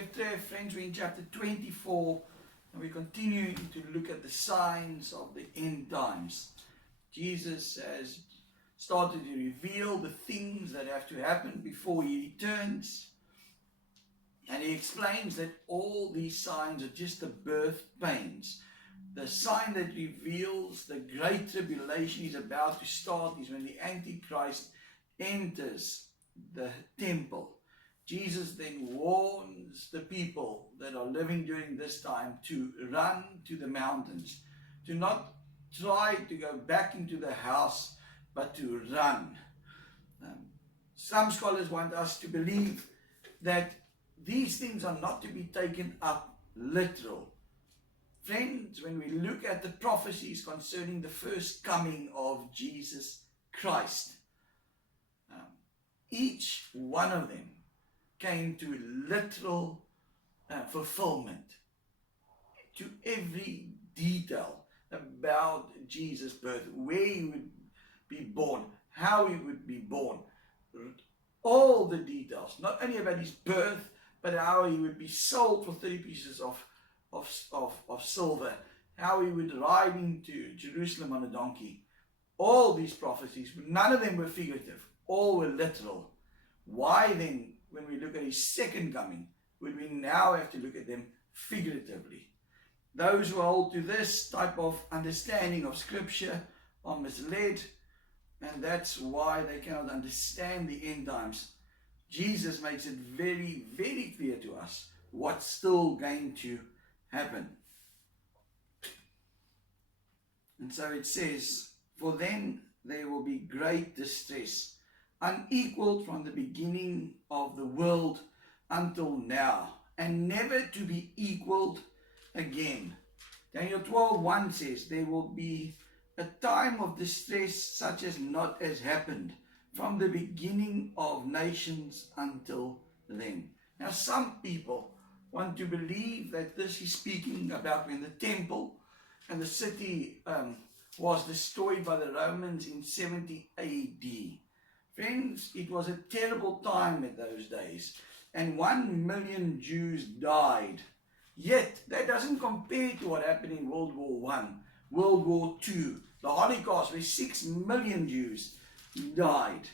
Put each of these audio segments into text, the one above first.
Rev Trevor, friends, we're in chapter 24 and we're continuing to look at the signs of the end times. Jesus has started to reveal the things that have to happen before he returns, and he explains that all these signs are just the birth pains. The sign that reveals the great tribulation is about to start is when the Antichrist enters the temple. Jesus then warns the people that are living during this time to run to the mountains, to not try to go back into the house, but to run. Some scholars want us to believe that these things are not to be taken up literal. Friends, when we look at the prophecies concerning the first coming of Jesus Christ, each one of them came to literal fulfillment, to every detail about Jesus' birth, where he would be born, how he would be born, all the details, not only about his birth, but how he would be sold for 30 pieces of silver, how he would ride into Jerusalem on a donkey. All these prophecies, none of them were figurative, all were literal. Why then, when we look at his second coming, would we now have to look at them figuratively? Those who hold to this type of understanding of Scripture are misled, and that's why they cannot understand the end times. Jesus makes it very, very clear to us what's still going to happen. And so it says, "For then there will be great distress, unequaled from the beginning of the world until now, and never to be equaled again." Daniel 12:1 says, "There will be a time of distress such as not has happened from the beginning of nations until then." Now some people want to believe that this is speaking about when the temple and the city was destroyed by the Romans in 70 AD. Friends, it was a terrible time in those days, and 1 million Jews died. Yet, that doesn't compare to what happened in World War I, World War II, the Holocaust, where 6 million Jews died.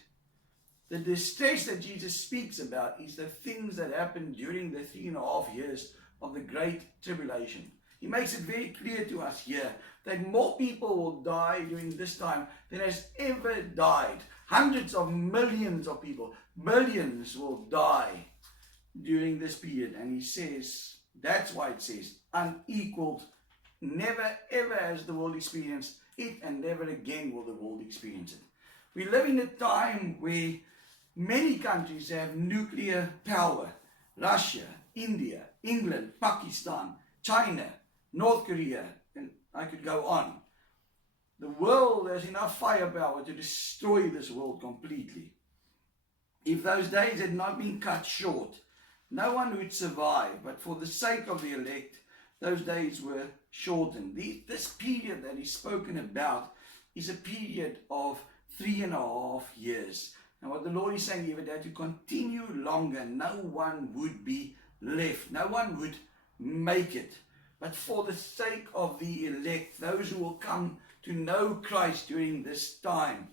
The distress that Jesus speaks about is the things that happened during the 3.5 years of the Great Tribulation. He makes it very clear to us here that more people will die during this time than has ever died. Hundreds of millions of people, billions will die during this period. And he says, that's why it says, unequaled. Never ever has the world experienced it, and never again will the world experience it. We live in a time where many countries have nuclear power. Russia, India, England, Pakistan, China, North Korea, and I could go on. The world has enough firepower to destroy this world completely. If those days had not been cut short, no one would survive, but for the sake of the elect, those days were shortened. This period that is spoken about is a period of 3.5 years. And what the Lord is saying, if it had to continue longer, no one would be left. No one would make it. But for the sake of the elect, those who will come to know Christ during this time,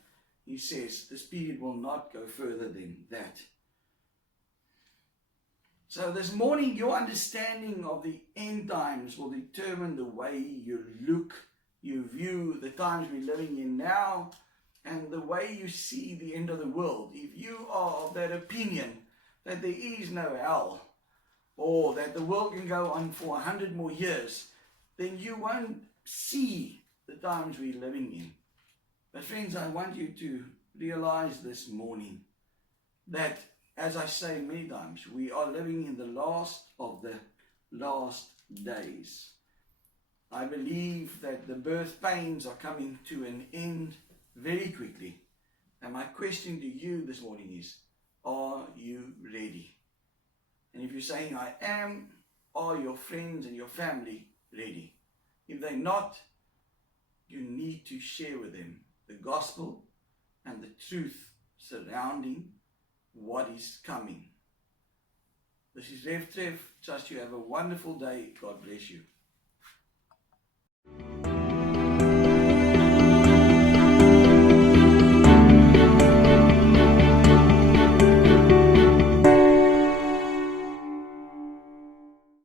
he says, this period will not go further than that. So this morning, your understanding of the end times will determine the way you look, you view the times we're living in now, and the way you see the end of the world. If you are of that opinion that there is no hell, or that the world can go on for 100 more years, then you won't see the times we're living in. But friends, I want you to realize this morning that, as I say many times, we are living in the last of the last days. I believe that the birth pains are coming to an end very quickly. And my question to you this morning is, are you ready? And if you're saying, I am, are your friends and your family ready? If they're not, you need to share with them the gospel and the truth surrounding what is coming. This is Rev Trev. Trust you have a wonderful day. God bless you.